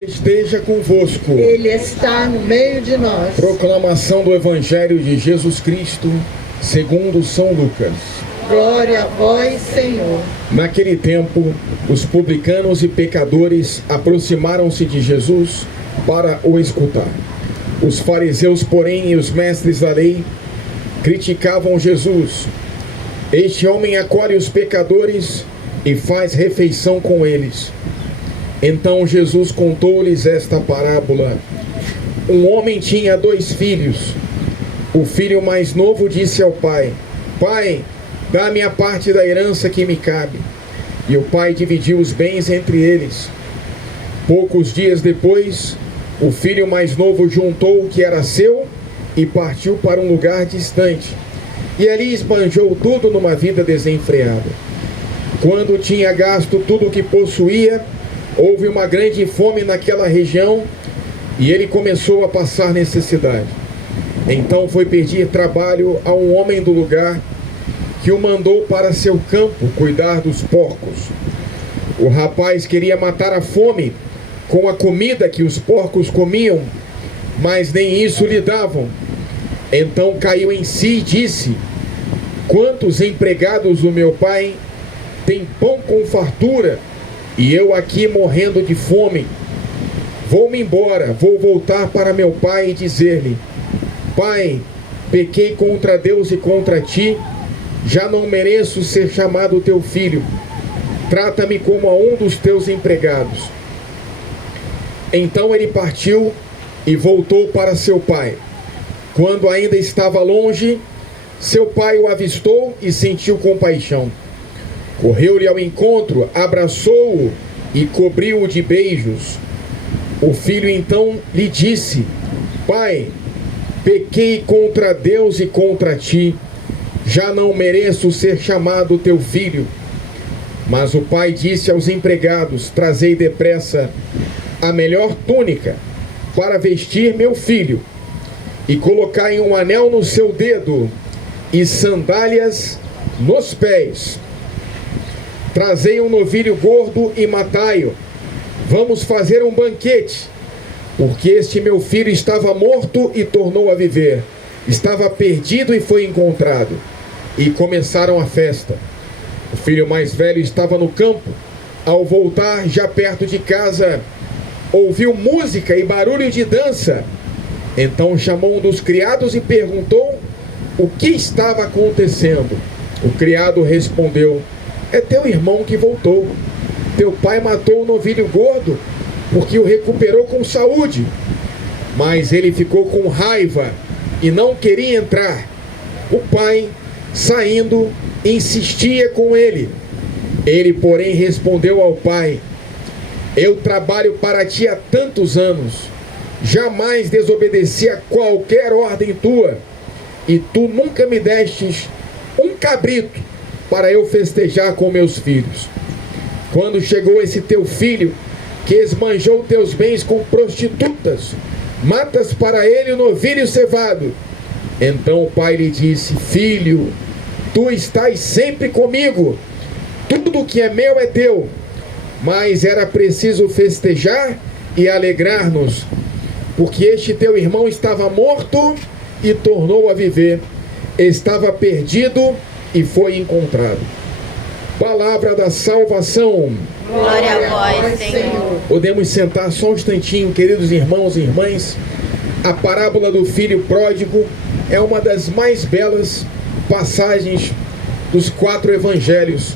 Esteja convosco. Ele está no meio de nós. Proclamação do Evangelho de Jesus Cristo, segundo São Lucas. Glória a vós, Senhor. Naquele tempo, os publicanos e pecadores aproximaram-se de Jesus para o escutar. Os fariseus, porém, e os mestres da lei criticavam Jesus. Este homem acolhe os pecadores e faz refeição com eles. Então Jesus contou-lhes esta parábola. Um homem tinha 2 filhos. O filho mais novo disse ao pai: Pai, dá-me a parte da herança que me cabe. E o pai dividiu os bens entre eles. Poucos dias depois, o filho mais novo juntou o que era seu e partiu para um lugar distante. E ali esbanjou tudo numa vida desenfreada. Quando tinha gasto tudo o que possuía, houve uma grande fome naquela região e ele começou a passar necessidade. Então foi pedir trabalho a um homem do lugar que o mandou para seu campo cuidar dos porcos. O rapaz queria matar a fome com a comida que os porcos comiam, mas nem isso lhe davam. Então caiu em si e disse: Quantos empregados do meu pai têm pão com fartura, e eu aqui morrendo de fome? Vou-me embora, vou voltar para meu pai e dizer-lhe: Pai, pequei contra Deus e contra ti, já não mereço ser chamado teu filho. Trata-me como a um dos teus empregados. Então ele partiu e voltou para seu pai. Quando ainda estava longe, seu pai o avistou e sentiu compaixão. Correu-lhe ao encontro, abraçou-o e cobriu-o de beijos. O filho então lhe disse: Pai, pequei contra Deus e contra ti, já não mereço ser chamado teu filho. Mas o pai disse aos empregados: Trazei depressa a melhor túnica para vestir meu filho, e colocai um anel no seu dedo e sandálias nos pés. Trazei um novilho gordo e matai-o. Vamos fazer um banquete, porque este meu filho estava morto e tornou a viver, estava perdido e foi encontrado. E começaram a festa. O filho mais velho estava no campo. Ao voltar, já perto de casa, ouviu música e barulho de dança. Então chamou um dos criados e perguntou o que estava acontecendo. O criado respondeu: É teu irmão que voltou. Teu pai matou o novilho gordo, porque o recuperou com saúde. Mas ele ficou com raiva e não queria entrar. O pai, saindo, insistia com ele. Ele, porém, respondeu ao pai: Eu trabalho para ti há tantos anos, jamais desobedeci a qualquer ordem tua, e tu nunca me destes um cabrito para eu festejar com meus filhos. Quando chegou esse teu filho, que esbanjou teus bens com prostitutas, matas para ele o novilho cevado. Então o pai lhe disse: Filho, tu estás sempre comigo, tudo que é meu é teu. Mas era preciso festejar e alegrar-nos, porque este teu irmão estava morto e tornou a viver, estava perdido e foi encontrado. Palavra da salvação. Glória a vós, Senhor. Podemos sentar só um instantinho, queridos irmãos e irmãs. A parábola do filho pródigo é uma das mais belas passagens dos 4 evangelhos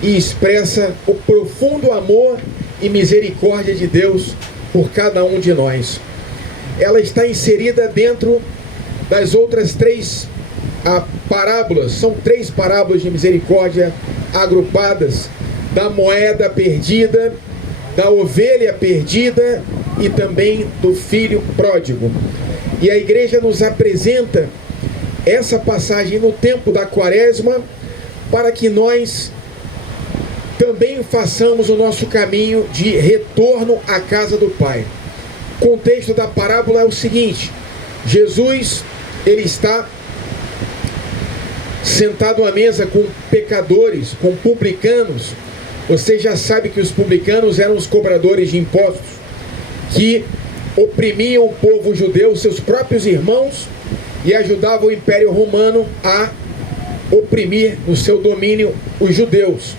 e expressa o profundo amor e misericórdia de Deus por cada um de nós. Ela está inserida dentro das outras 3 parábolas. São 3 parábolas de misericórdia agrupadas: da moeda perdida, da ovelha perdida e também do filho pródigo. E a igreja nos apresenta essa passagem no tempo da Quaresma para que nós também façamos o nosso caminho de retorno à casa do Pai. O contexto da parábola é o seguinte: Jesus, ele está sentado à mesa com pecadores, com publicanos. Você já sabe que os publicanos eram os cobradores de impostos, que oprimiam o povo judeu, seus próprios irmãos, e ajudavam o Império Romano a oprimir no seu domínio os judeus.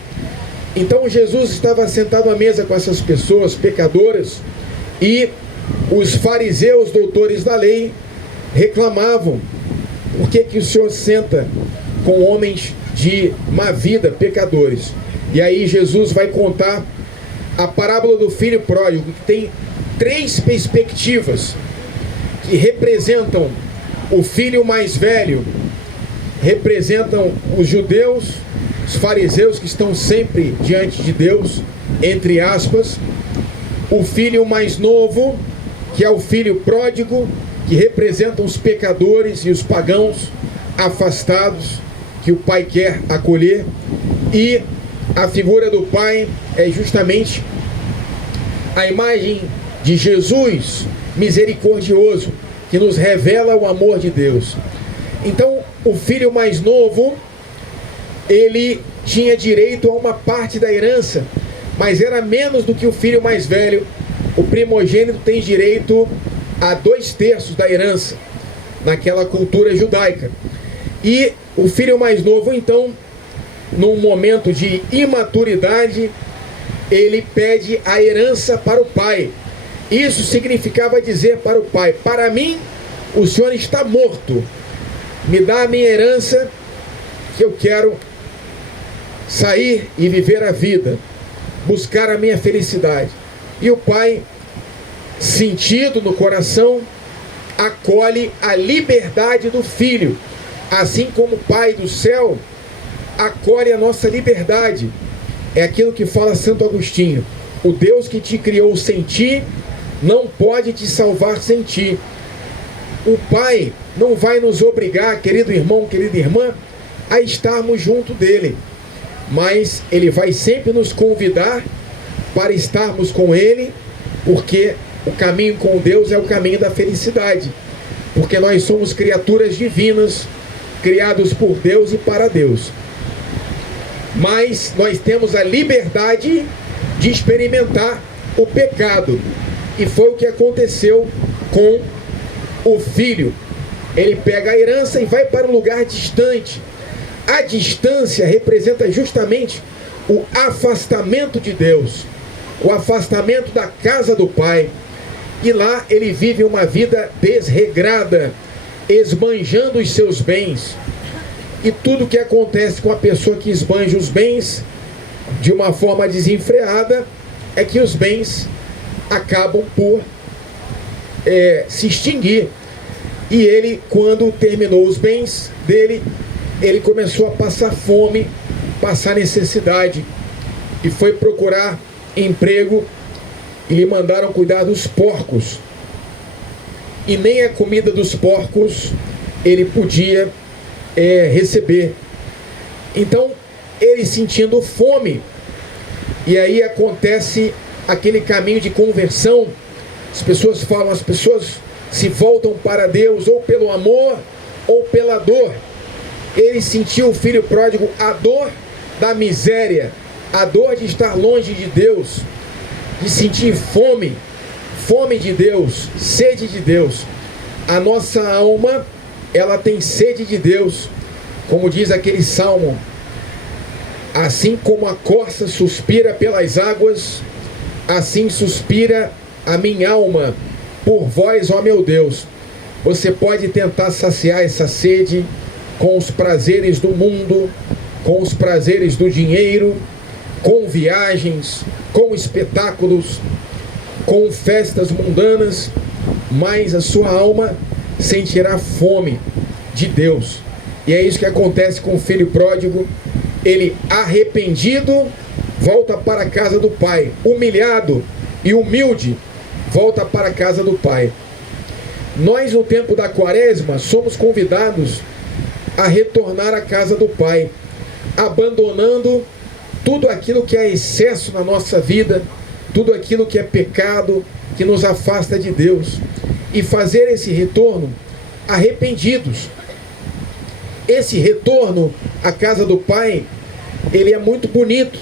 Então Jesus estava sentado à mesa com essas pessoas pecadoras, e os fariseus, doutores da lei, reclamavam: por que o Senhor senta com homens de má vida, pecadores? E aí Jesus vai contar a parábola do filho pródigo, que tem 3 perspectivas que representam o filho mais velho, representam os judeus, os fariseus que estão sempre diante de Deus, entre aspas, o filho mais novo, que é o filho pródigo, que representam os pecadores e os pagãos afastados, que o pai quer acolher, e a figura do pai é justamente a imagem de Jesus misericordioso, que nos revela o amor de Deus. Então, o filho mais novo, ele tinha direito a uma parte da herança, mas era menos do que o filho mais velho. O primogênito tem direito a 2/3 da herança, naquela cultura judaica. E o filho mais novo, então, num momento de imaturidade, ele pede a herança para o pai. Isso significava dizer para o pai: para mim, o senhor está morto, me dá a minha herança, que eu quero sair e viver a vida, buscar a minha felicidade. E o pai, sentido no coração, acolhe a liberdade do filho, assim como o Pai do céu acolhe a nossa liberdade. É aquilo que fala Santo Agostinho: o Deus que te criou sem ti não pode te salvar sem ti. O Pai não vai nos obrigar, querido irmão, querida irmã, a estarmos junto dele, mas ele vai sempre nos convidar para estarmos com ele, porque o caminho com Deus é o caminho da felicidade, porque nós somos criaturas divinas, criados por Deus e para Deus. Mas nós temos a liberdade de experimentar o pecado, e foi o que aconteceu com o filho. Ele pega a herança e vai para um lugar distante. A distância representa justamente o afastamento de Deus, o afastamento da casa do Pai. E lá ele vive uma vida desregrada, esbanjando os seus bens. E tudo que acontece com a pessoa que esbanja os bens de uma forma desenfreada é que os bens acabam por se extinguir. E ele, quando terminou os bens dele, ele começou a passar fome, passar necessidade, e foi procurar emprego, e lhe mandaram cuidar dos porcos, e nem a comida dos porcos ele podia receber. Então, ele sentindo fome, e aí acontece aquele caminho de conversão. As pessoas falam, as pessoas se voltam para Deus ou pelo amor ou pela dor. Ele sentiu, o filho pródigo, a dor da miséria, a dor de estar longe de Deus, de sentir fome, fome de Deus, sede de Deus. A nossa alma, ela tem sede de Deus, como diz aquele salmo: assim como a corça suspira pelas águas, assim suspira a minha alma por vós, ó meu Deus. Você pode tentar saciar essa sede com os prazeres do mundo, com os prazeres do dinheiro, com viagens, com espetáculos, com festas mundanas, mas a sua alma sentirá fome de Deus. E é isso que acontece com o filho pródigo. Ele, arrependido, volta para a casa do pai. Humilhado e humilde, volta para a casa do pai. Nós, no tempo da quaresma, somos convidados a retornar à casa do pai, abandonando tudo aquilo que é excesso na nossa vida, tudo aquilo que é pecado, que nos afasta de Deus, e fazer esse retorno arrependidos. Esse retorno à casa do pai, ele é muito bonito,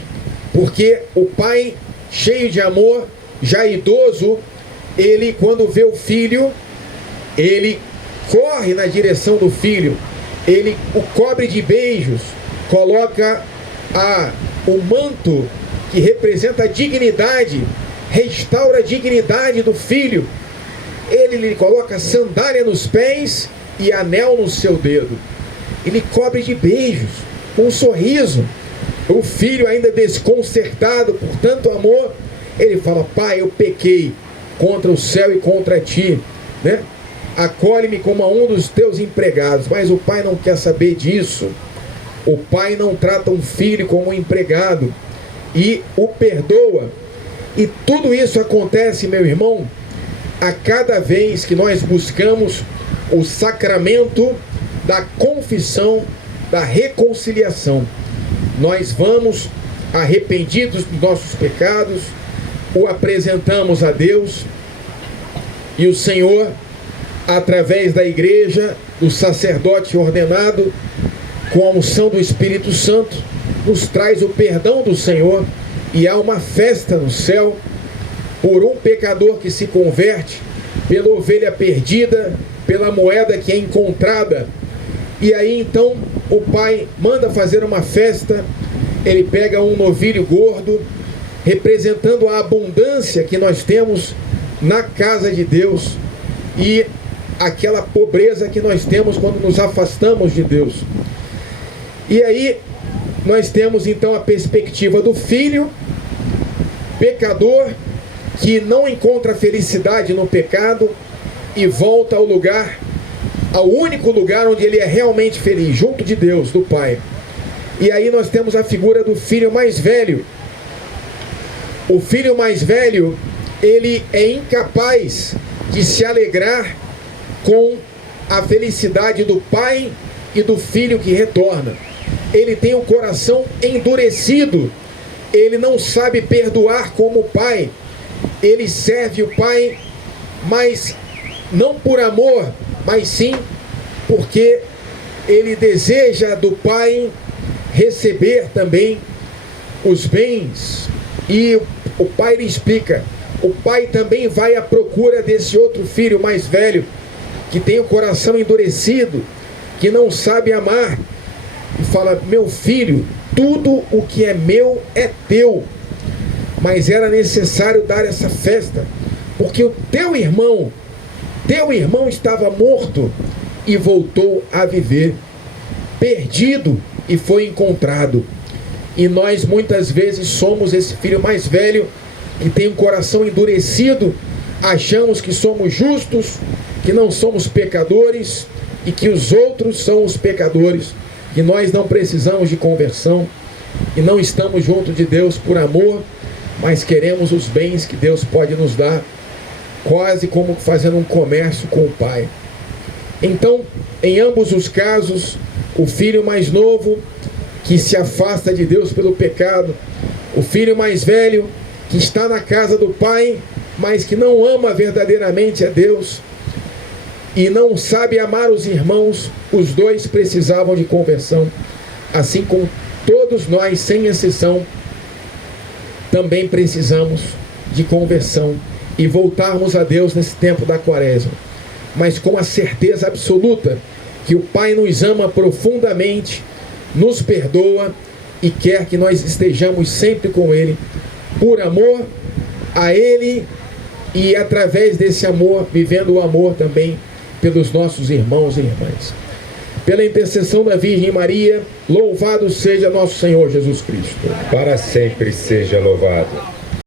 porque o pai, cheio de amor, já idoso, ele, quando vê o filho, ele corre na direção do filho, ele o cobre de beijos, coloca o manto que representa a dignidade, restaura a dignidade do filho. Ele lhe coloca sandália nos pés e anel no seu dedo. Ele cobre de beijos, com um sorriso. O filho, ainda desconcertado por tanto amor, ele fala: pai, eu pequei contra o céu e contra ti, né? Acolhe-me como a um dos teus empregados. Mas o pai não quer saber disso. O pai não trata um filho como um empregado e o perdoa. E tudo isso acontece, meu irmão, a cada vez que nós buscamos o sacramento da confissão, da reconciliação. Nós vamos arrependidos dos nossos pecados, o apresentamos a Deus, e o Senhor, através da igreja, do sacerdote ordenado, com a unção do Espírito Santo, nos traz o perdão do Senhor, e há uma festa no céu por um pecador que se converte, pela ovelha perdida, pela moeda que é encontrada. E aí então o pai manda fazer uma festa. Ele pega um novilho gordo, representando a abundância que nós temos na casa de Deus e aquela pobreza que nós temos quando nos afastamos de Deus. E aí nós temos então a perspectiva do filho pecador que não encontra felicidade no pecado e volta ao lugar, ao único lugar onde ele é realmente feliz, junto de Deus, do Pai. E aí nós temos a figura do filho mais velho. O filho mais velho, ele é incapaz de se alegrar com a felicidade do pai e do filho que retorna. Ele tem o coração endurecido, ele não sabe perdoar como o pai. Ele serve o pai, mas não por amor, mas sim porque ele deseja do pai receber também os bens. E o pai lhe explica: o pai também vai à procura desse outro filho mais velho, que tem o coração endurecido, que não sabe amar, e fala: meu filho, tudo o que é meu é teu. Mas era necessário dar essa festa, porque o teu irmão estava morto e voltou a viver, perdido e foi encontrado. E nós muitas vezes somos esse filho mais velho que tem um coração endurecido, achamos que somos justos, que não somos pecadores e que os outros são os pecadores, que nós não precisamos de conversão e não estamos junto de Deus por amor, mas queremos os bens que Deus pode nos dar, quase como fazendo um comércio com o Pai. Então, em ambos os casos, o filho mais novo que se afasta de Deus pelo pecado, o filho mais velho que está na casa do Pai, mas que não ama verdadeiramente a Deus e não sabe amar os irmãos, os dois precisavam de conversão, assim como todos nós, sem exceção, também precisamos de conversão e voltarmos a Deus nesse tempo da Quaresma, mas com a certeza absoluta que o Pai nos ama profundamente, nos perdoa e quer que nós estejamos sempre com Ele, por amor a Ele e através desse amor, vivendo o amor também pelos nossos irmãos e irmãs. Pela intercessão da Virgem Maria, louvado seja nosso Senhor Jesus Cristo. Para sempre seja louvado.